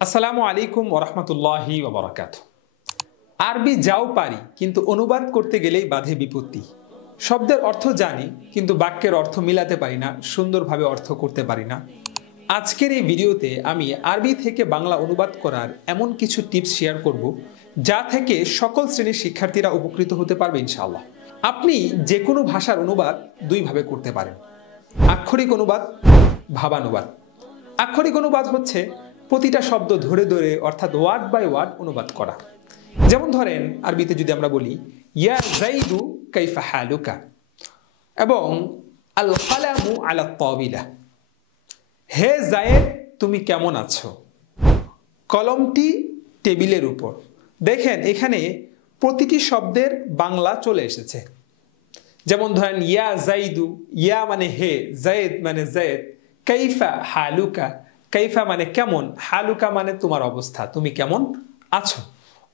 আসসালামু আলাইকুম ওরহমতুল্লাহি ওবরাকাতুহু। আরবি যাও পারি, কিন্তু অনুবাদ করতে গেলেই বাধে বিপত্তি। শব্দের অর্থ জানি, কিন্তু বাক্যের অর্থ মিলাতে পারি না, সুন্দরভাবে অর্থ করতে পারি না। আজকের এই ভিডিওতে আমি আরবি থেকে বাংলা অনুবাদ করার এমন কিছু টিপস শেয়ার করব, যা থেকে সকল শ্রেণীর শিক্ষার্থীরা উপকৃত হতে পারবে ইনশাআল্লাহ। আপনি যে কোনো ভাষার অনুবাদ দুইভাবে করতে পারেন: আক্ষরিক অনুবাদ, ভাবানুবাদ। আক্ষরিক অনুবাদ হচ্ছে প্রতিটা শব্দ ধরে ধরে অর্থাৎ ওয়ার্ড বাই ওয়ার্ড অনুবাদ করা। যেমন ধরেন, আরবিতে যদি আমরা বলি ইয়া জাইদু কাইফা হালুকা, এবং আল কালামু আলা তাবিলা, হে জায়েদ তুমি কেমন আছো, কলমটি টেবিলের উপর। দেখেন এখানে প্রতিটি শব্দের বাংলা চলে এসেছে। যেমন ধরেন ইয়া জাইদু, ইয়া মানে হে, জায়েদ মানে জায়েদ, কাইফা হালুকা, কাইফা মানে কেমন, হালুকা মানে তোমার অবস্থা, তুমি কেমন আছো।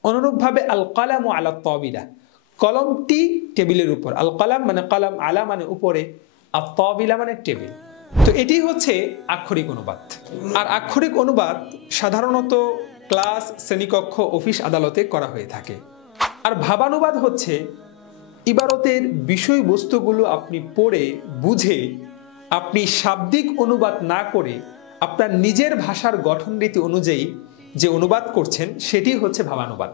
অনুরূপভাবে আল কালামু আলা তাবিলা, কলমটি টেবিলের উপর। আল কালাম মানে কলম, আলা মানে উপরে, আর তাবিলা মানে টেবিল। তো এটি হচ্ছে আক্ষরিক অনুবাদ। আর আক্ষরিক অনুবাদ সাধারণত ক্লাস, শ্রেণীকক্ষ, অফিস আদালতে করা হয়ে থাকে। আর ভাবানুবাদ হচ্ছে ইবারতের বিষয়বস্তুগুলো আপনি পড়ে বুঝে আপনি শাব্দিক অনুবাদ না করে আপনার নিজের ভাষার গঠনরীতি অনুযায়ী যে অনুবাদ করছেন, সেটি হচ্ছে ভাবানুবাদ।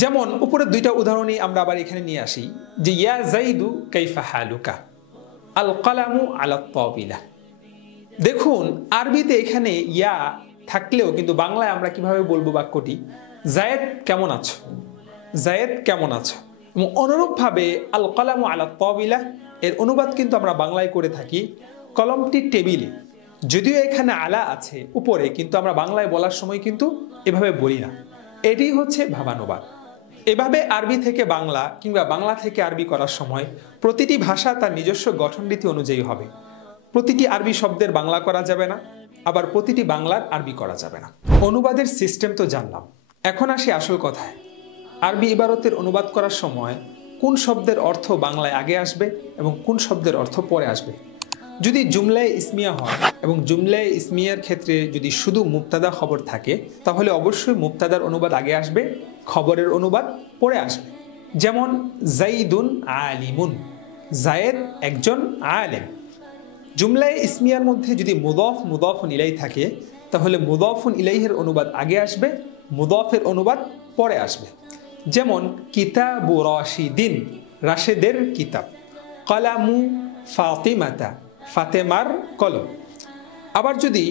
যেমন উপরের দুইটা উদাহরণই আমরা আবার এখানে নিয়ে আসি, যে ইয়া জাইদু কাইফা হালুকা, আল কালামু আলা তাবিলা। দেখুন আরবিতে এখানে ইয়া থাকলেও কিন্তু বাংলায় আমরা কিভাবে বলবো বাক্যটি, জায়েদ কেমন আছো, জায়েদ কেমন আছো। এবং অনুরূপভাবে আল কালামু আলা তাবিলা এর অনুবাদ কিন্তু আমরা বাংলায় করে থাকি কলমটি টেবিলে। যদিও এখানে আলা আছে উপরে, কিন্তু আমরা বাংলায় বলার সময় কিন্তু এভাবে বলি না। এটি হচ্ছে ভাবানুবাদ। এভাবে আরবি থেকে বাংলা কিংবা বাংলা থেকে আরবি করার সময় প্রতিটি ভাষা তার নিজস্ব গঠনরীতি অনুযায়ী হবে। প্রতিটি আরবি শব্দের বাংলা করা যাবে না, আবার প্রতিটি বাংলার আরবি করা যাবে না। অনুবাদের সিস্টেম তো জানলাম, এখন আসি আসল কথায়। আরবি ইবারতের অনুবাদ করার সময় কোন শব্দের অর্থ বাংলায় আগে আসবে এবং কোন শব্দের অর্থ পরে আসবে। যদি জুমলায়ে ইসমিয়া হয় এবং জুমলায়ে ইসমিয়ার ক্ষেত্রে যদি শুধু মুবতাদা খবর থাকে, তাহলে অবশ্যই মুবতাদার অনুবাদ আগে আসবে, খবরের অনুবাদ পরে আসবে। যেমন জাইদুন আলিমুন, জায়েদ একজন আলেম। জুমলায়ে ইসমিয়ার মধ্যে যদি মুদফ মুদফুন ইলাই থাকে, তাহলে মুদফুন ইলাইহের অনুবাদ আগে আসবে, মুদফের অনুবাদ পরে আসবে। যেমন কিতাবু রাশিদিন, রাশেদের কিতাব। কলামু ফাতিমাতা, ফাতেমার কলম। আবার যদি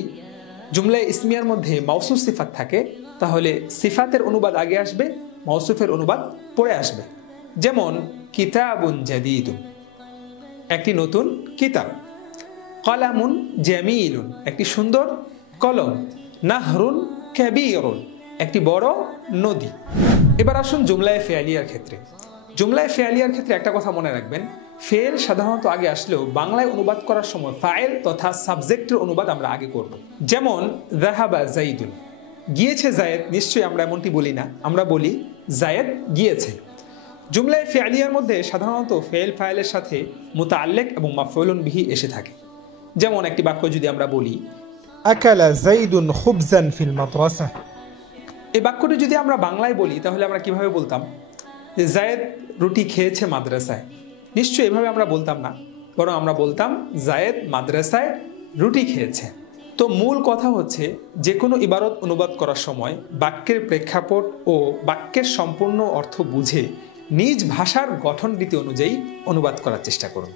জুমলায়ে ইসমিয়ার মধ্যে মাউসুফ সিফাত থাকে, তাহলে সিফাতের অনুবাদ আগে আসবে, মাউসুফের অনুবাদ পরে আসবে। যেমন কিতাবুন জাদীদুন, একটি নতুন কিতাব। কলামুন জামিলুন, একটি সুন্দর কলম। নাহরুন কাবীরুন, একটি বড় নদী। এবার আসুন জুমলায়ে ফেয়ালিয়ার ক্ষেত্রে। জুমলায়ে ফেয়ালিয়ার ক্ষেত্রে একটা কথা মনে রাখবেন, ফেল সাধারণত আগে আসলেও বাংলায় অনুবাদ করার সময় ফাইল তথা সাবজেক্টের অনুবাদ আমরা আগে করব। যেমন যাহাবা জাইদুন, গিয়েছে জায়েদ। নিশ্চয়ই আমরা এমনটি বলি না, আমরা বলি জায়েদ গিয়েছে। জুমলায়ে ফেয়ালিয়ার মধ্যে সাধারণত ফেল ফাইলের সাথে মুতাআল্লিক এবং মাফউলুন বিহি এসে থাকে। যেমন একটি বাক্য যদি আমরা বলি আকালা জাইদুন খুবজান ফিল মাদ্রাসা, এই বাক্যটি যদি আমরা বাংলায় বলি, তাহলে আমরা কিভাবে বলতাম যে জায়েদ রুটি খেয়েছে মাদ্রাসায়। নিশ্চয়ই এভাবে আমরা বলতাম না, বরং আমরা বলতাম জায়েদ মাদ্রাসায় রুটি খেয়েছে। তো মূল কথা হচ্ছে, যে কোনো ইবারত অনুবাদ করার সময় বাক্যের প্রেক্ষাপট ও বাক্যের সম্পূর্ণ অর্থ বুঝে নিজ ভাষার গঠনরীতি অনুযায়ী অনুবাদ করার চেষ্টা করুন।